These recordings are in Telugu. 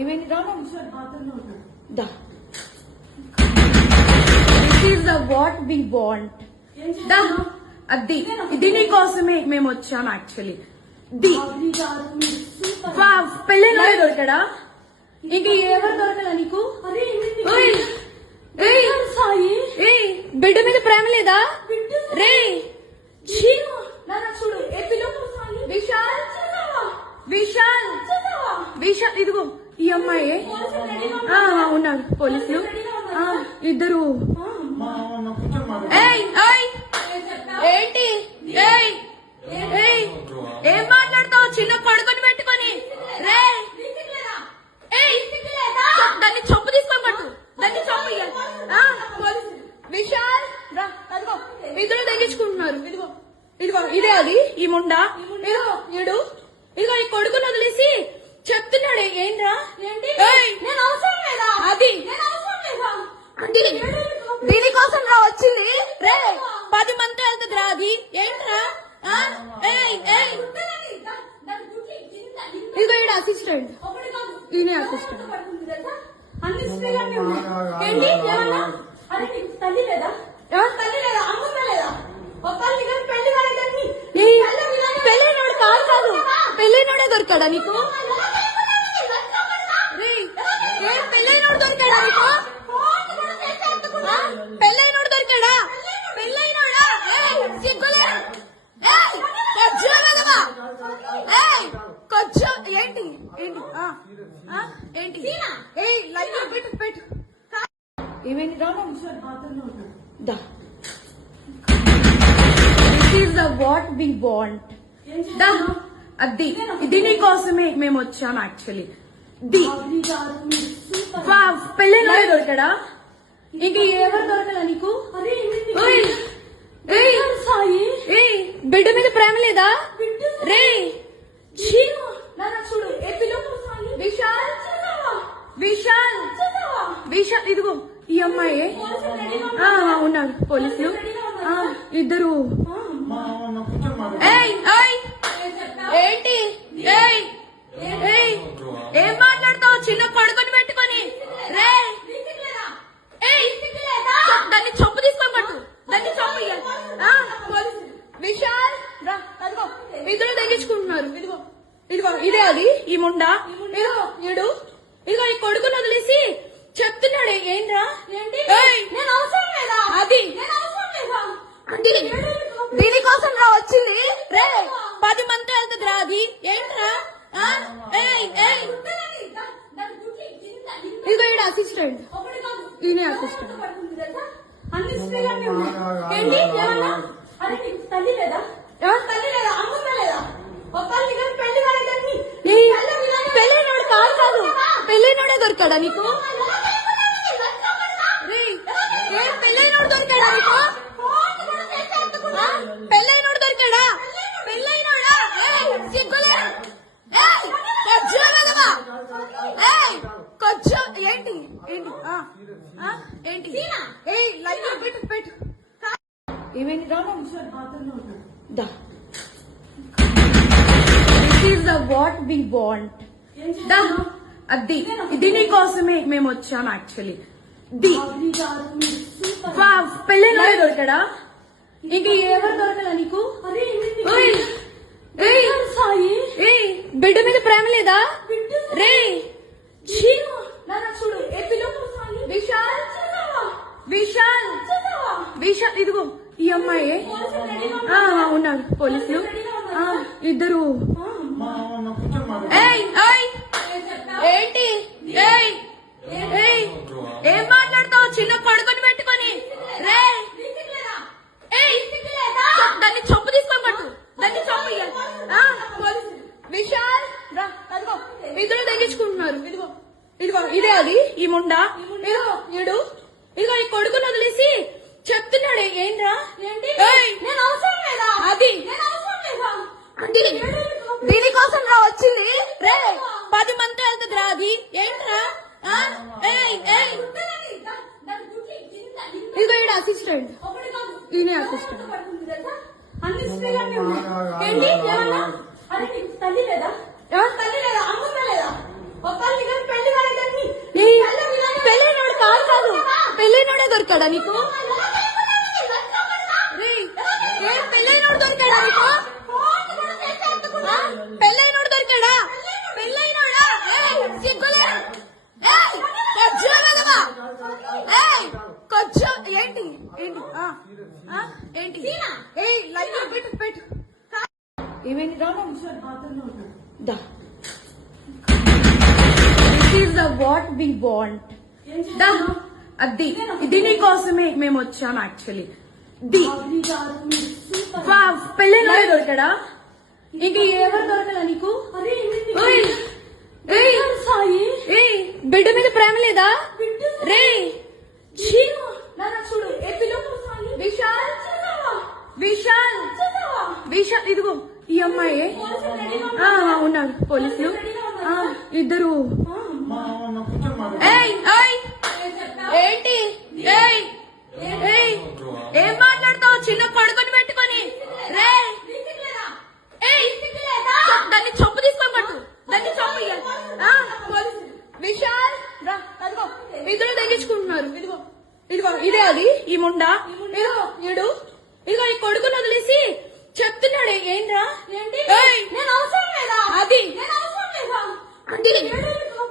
ఏమైంది దా this is the what we want దా అది ఇది నీ కోసమే మేము వచ్చాం యాక్చువల్లీ ది పెళ్ళైన దొరకడా ఇంక ఎవరు దొరకలా నీకు బిడ్డ మీద ప్రేమ లేదా రే చూడు విశాల్ విశాల్ విశాల్ ఇదిగో ఈ అమ్మాయి ఉన్నారు పోలీసులు ఇద్దరు ఏంటి ఏం మాట్లాడతావు చిన్న కొడుకుని పెట్టుకొని రే దాన్ని చంపు తీసుకోబట్టు దాన్ని చంపు విశాల్ రా అదిగో ఇద్దరు తగ్గించుకుంటున్నారు ఇదిగో ఇదిగో ఇదే అది ఈ ముండా ఇదిగో ఇదిగో ఈ కొడుకుని వదిలేసి చెప్తున్నాడు ఏంట్రా అది దీనికోసం రా వచ్చింది రే 10 మంది వెళ్తుంది రా అది ఏంట్రా ఇదిగో ఈడ అసిస్టెంట్ ఈయన అసిస్టెంట్ పెళ్ళైనోడు కాదు పెళ్ళైనోడే దొరికాడా నీకు పెళ్ళైనోడు దొరికాడా నీకు పెళ్ళైనోడు దొరికాడా పెళ్ళైనోడా సిగ్గులే కొంచెం ఏంటి ఏంటి ఏంటి లైట్ పెట్టు పెట్టు ఏమైంది దా this is the what we want దా అది ఇది నీ కోసమే మేము వచ్చాం యాక్చువల్లీ ది పెళ్ళైన దొరకడా ఇంక ఎవరు దొరకలా నీకు బిడ్డ మీద ప్రేమ లేదా రే చూడు విశాల్ విశాల్ విశాల్ ఇదిగో ఈ అమ్మాయి ఉన్నారు పోలీసులు ఇద్దరు ఏంటి ఏం మాట్లాడతావు చిన్న కొడుకుని పెట్టుకొని రే దాన్ని చంపు తీసుకోబట్టు దాన్ని చంపు విశాల్ రా అదిగో ఇద్దరు తగ్గించుకుంటున్నారు ఇదిగో ఇదిగో ఇదే అది ఈ ముండా ఇదిగో ఇదిగో ఈ కొడుకుని వదిలేసి చెప్తున్నాడు ఏంట్రా అది దీనికోసం రా వచ్చింది రే 10 మంది వెళ్తుంది రా అది ఏంట్రా ఇదిగో ఈడ అసిస్టెంట్ ఈయన అసిస్టెంట్ పెళ్ళైనోడు కాదు పెళ్ళైనోడే దొరికాడా నీకు పెళ్ళైనోడు దొరికాడా నీకు పెళ్ళైనోడు దొరికాడా పెళ్ళైనోడా సిగ్గులే కొంచెం ఏంటి ఏంటి ఏంటి లైట్ పెట్టు పెట్టు ఏమైంది దా this is the what we want దా అది ఇది నీ కోసమే మేము వచ్చాం యాక్చువల్లీ ది పెళ్ళైన దొరకడా ఇంక ఎవరు దొరకలా నీకు బిడ్డ మీద ప్రేమ లేదా రే చూడు విశాల్ విశాల్ విశాల్ ఇదిగో ఈ అమ్మాయి ఉన్నారు పోలీసులు ఇద్దరు ఏంటి ఏం మాట్లాడతావు చిన్న కొడుకుని పెట్టుకొని రే దాన్ని చంపు తీసుకోబట్టు దాన్ని చంపు విశాల్ రా అదిగో ఇద్దరు తగ్గించుకుంటున్నారు ఇదిగో ఇదిగో ఇదే అది ఈ ముండా ఇదిగో ఇదిగో ఈ కొడుకుని వదిలేసి చెప్తున్నాడు ఏంట్రా అది దీనికోసం రా వచ్చింది రే 10 మంది వెళ్తుంది రా అది ఏంట్రా ఇదిగో ఈడ అసిస్టెంట్ ఈయన అసిస్టెంట్ పెళ్ళి దొరికాడా నీకు? రేయ్, ఏ పెళ్ళైనోడు దొరికాడా నీకు? పెళ్ళైనోడు దొరికాడా? పెళ్ళైనోడా? సిగ్గులే. కొంచెం ఏంటి ఏంటి ఏంటి లైట్ పెట్టు పెట్టు. ఏమైంది? దా this is the what we want. అది దీని కోసమే మేము వచ్చాం యాక్చువల్లీ. పెళ్ళైనోడే దొరికాడా? ఇంక ఎవరు దొరకలా నీకు? బిడ్డ మీద ప్రేమ లేదా? రే చూడు, విశాల్ విశాల్ విశాల్, ఇదిగో ఈ అమ్మాయి ఉన్నారు పోలీసులు ఇద్దరు. ఏంటి ఏం మాట్లాడతావు? చిన్న కొడుకుని పెట్టుకొని రే దాన్ని చంపు తీసుకోబట్టు, దాన్ని చంపు. విశాల్ రా, అదిగో ఇద్దరు తెగించుకుంటున్నారు. ఇదిగో ఇదిగో ఇదే అది ఈ ముండా. ఇదిగో ఇడు, ఇదిగో ఈ కొడుకుని వదిలేసి చెప్తున్నాడు. ఏంట్రా? అది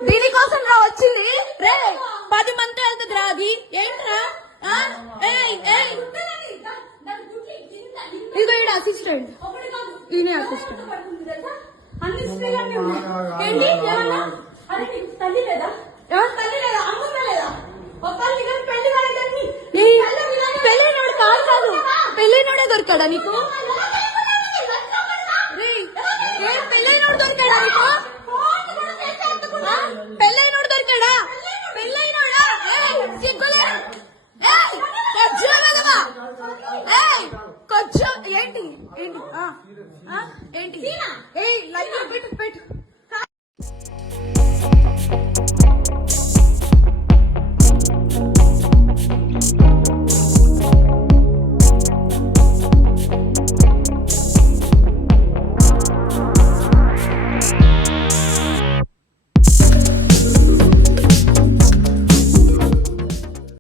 దీనికోసం రా వచ్చింది. రే 10 మంది వెళ్తుంది రా. అది ఏంట్రా? ఇదిగో ఈడ అసిస్టెంట్, ఈయన అసిస్టెంట్. పెళ్ళైనోడు కాదు, పెళ్ళైనోడే దొరికాడా నీకు?